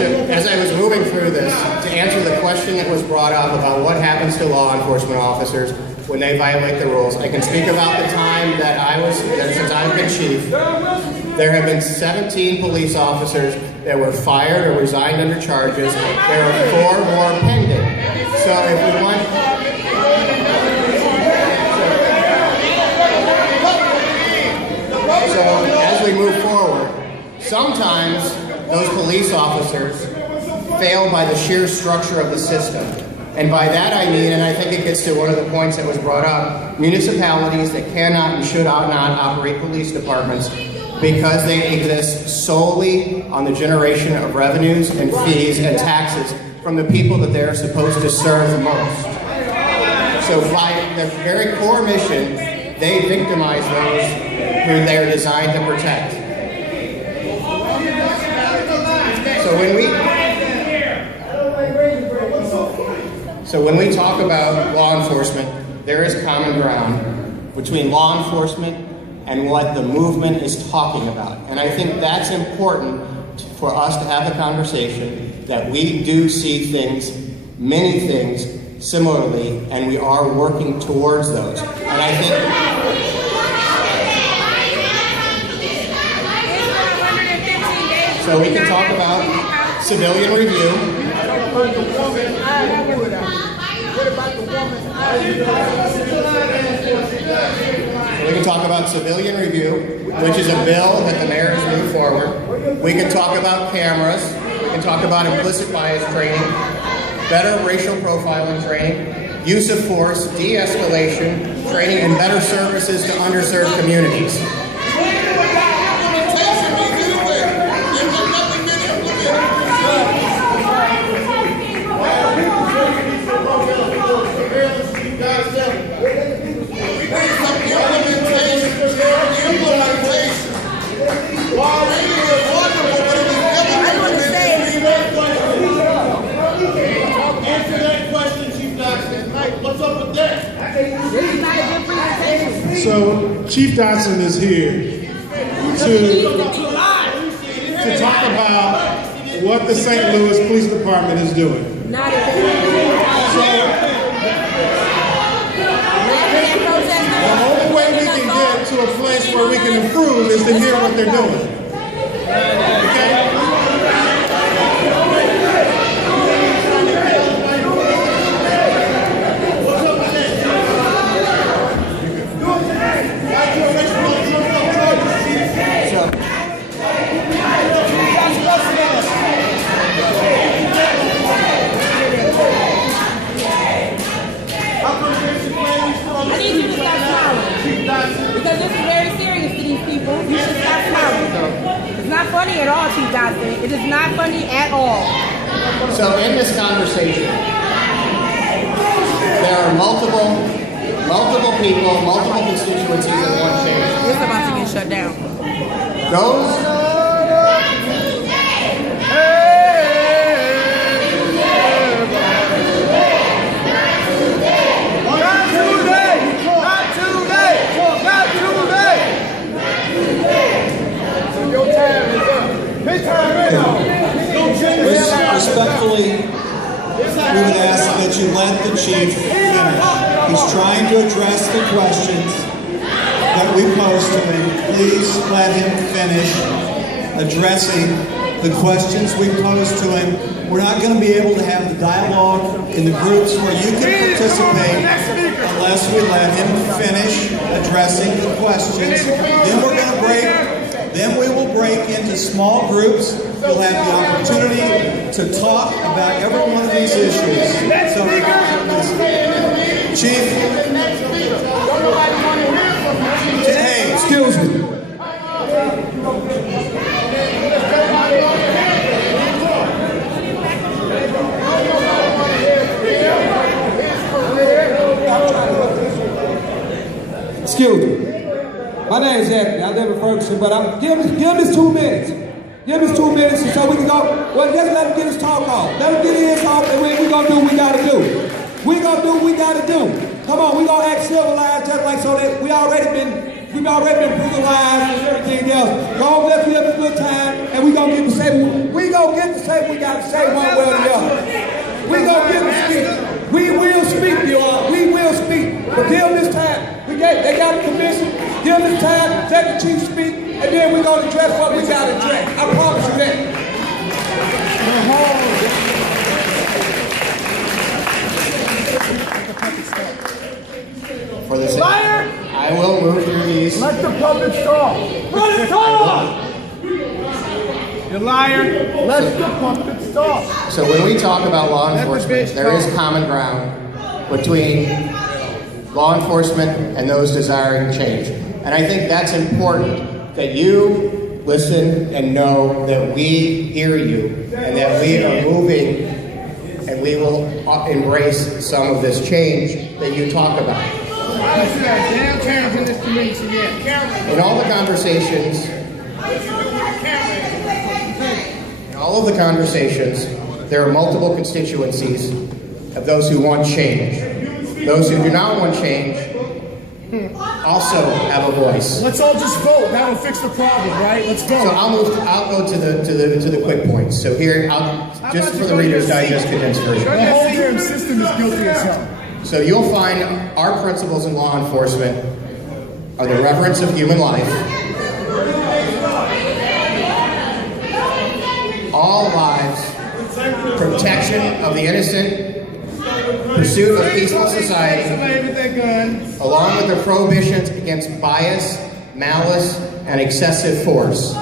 as I was moving through this, to answer the question that was brought up about what happens to law enforcement officers when they violate the rules, I can speak about the time since I've been chief. There have been 17 police officers that were fired or resigned under charges. There are 4 more pending. So if we want... So as we move forward, sometimes those police officers fail by the sheer structure of the system. And by that I mean, and I think it gets to one of the points that was brought up, municipalities that cannot and should not operate police departments because they exist solely on the generation of revenues and fees and taxes from the people that they're supposed to serve the most. So by their very core mission, they victimize those who they are designed to protect. So when we talk about law enforcement, there is common ground between law enforcement and what the movement is talking about. And I think that's important for us to have a conversation that we do see things, many things, similarly, and we are working towards those. And I think... So we can talk about civilian review. We can talk about civilian review, which is a bill that the mayor has moved forward. We can talk about cameras. We can talk about implicit bias training, better racial profiling training, use of force, de-escalation training, and better services to underserved communities. Answer that question, Chief Dotson. What's up with that? So, Chief Dotson is here to talk about what the St. Louis Police Department is doing. The only way we can get to a place where we can improve is to hear what they're doing. Okay? Because this is very serious to these people. You should stop smiling. It's not funny at all, Chief Dotson. It is not funny at all. So in this conversation, there are multiple people, multiple constituencies in one chamber. It's about to get shut down. Respectfully, we would ask that you let the chief finish. He's trying to address the questions that we posed to him. Please let him finish addressing the questions we posed to him. We're not going to be able to have the dialogue in the groups where you can participate unless we let him finish addressing the questions. Then we're going to break. Then we will break into small groups. You'll have the opportunity to talk about every one of these issues. So, Chief, hey, excuse me. Excuse me. My name is Anthony. I live in Ferguson, but give him his 2 minutes. Give us 2 minutes so we can go. Well, just let him get his talk off. Let him get his talk, and we're going to do what we got to do. We're going to do what we got to do. Come on, we're going to act civilized just like so that we've already been brutalized and everything else. Go on, let's have a good time, and we're going to get to say, we going to gonna get to say what we gotta say one way or the other. We gonna get to speak. We will speak, you all. We will speak. But give them this time. They got the commission. Give them this time. Let the chief speak. And then we're gonna address what we gotta address. I promise you that. For the sake, I will move through these. Let the puppets talk. Let it talk. You liar. Let the puppets talk. So when we talk about law enforcement, there is common ground between law enforcement and those desiring change. And I think that's important, that you listen and know that we hear you and that we are moving and we will embrace some of this change that you talk about. In all the conversations, there are multiple constituencies of those who want change. Those who do not want change also have a voice. Let's all just vote. That'll fix the problem, right? Let's go. So I'll go to the quick points. So here, just for the Reader's Digest condensed version. The whole damn system is guilty as hell. So you'll find our principles in law enforcement are the reverence of human life, all lives, protection of the innocent, pursuit of peaceful society, along with the prohibitions against bias, malice, and excessive force.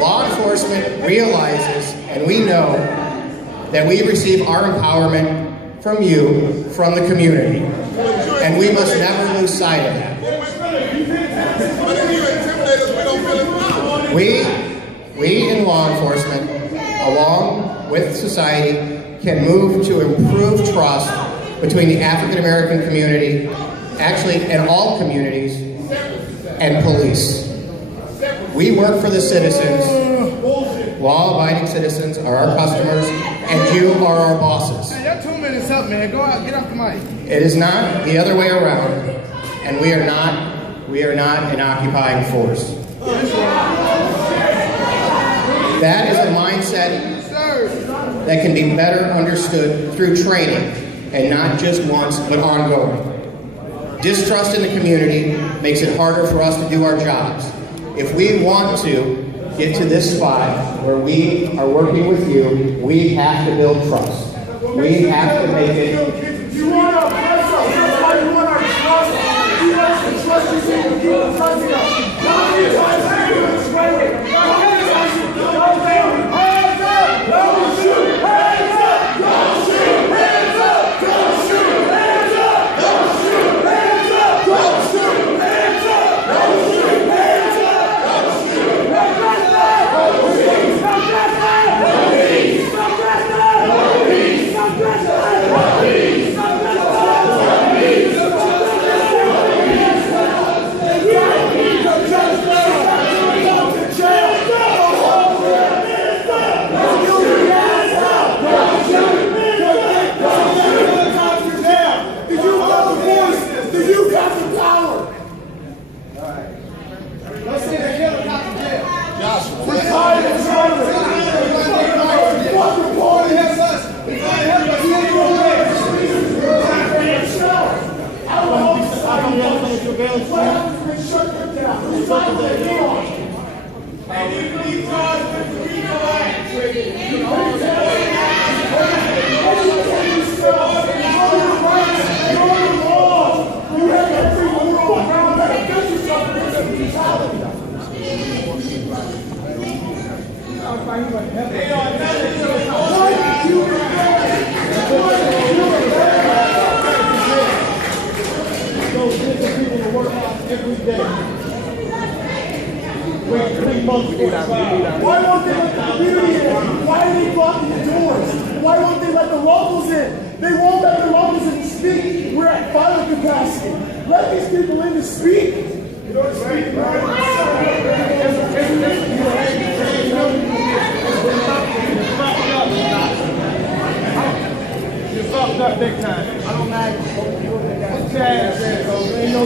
Law enforcement realizes, and we know, that we receive our empowerment from you, from the community, and we must never lose sight of that. We in law enforcement, along with society, can move to improve trust between the African American community, actually in all communities, and police. We work for the citizens. Law-abiding citizens are our customers, and you are our bosses. Man, you're 2 minutes up, man. Go out, get off the mic. It is not the other way around, and we are not an occupying force. That is a mindset that can be better understood through training, and not just once, but ongoing. Distrust in the community makes it harder for us to do our jobs. If we want to get to this spot where we are working with you, we have to build trust. We have to make it. You want our trust? That's why you want our trust. You want to trust you in the people trusting us. Don't be trying to do this right way. Don't be trying to do this right way. Hands up! Don't shoot! Hands up! Don't shoot! Hands up! Don't shoot! Hands up! Don't shoot! Hands up! Don't shoot! Hands up! Don't shoot! Hands up! Don't shoot! Hands up! Why won't they let the community in? Why are they blocking the doors? Why won't they let the locals in? They won't let the locals in to speak. We're at violent capacity. Let these people in to speak. You don't speak, right? You're fucked up big time. I don't matter. Ain't no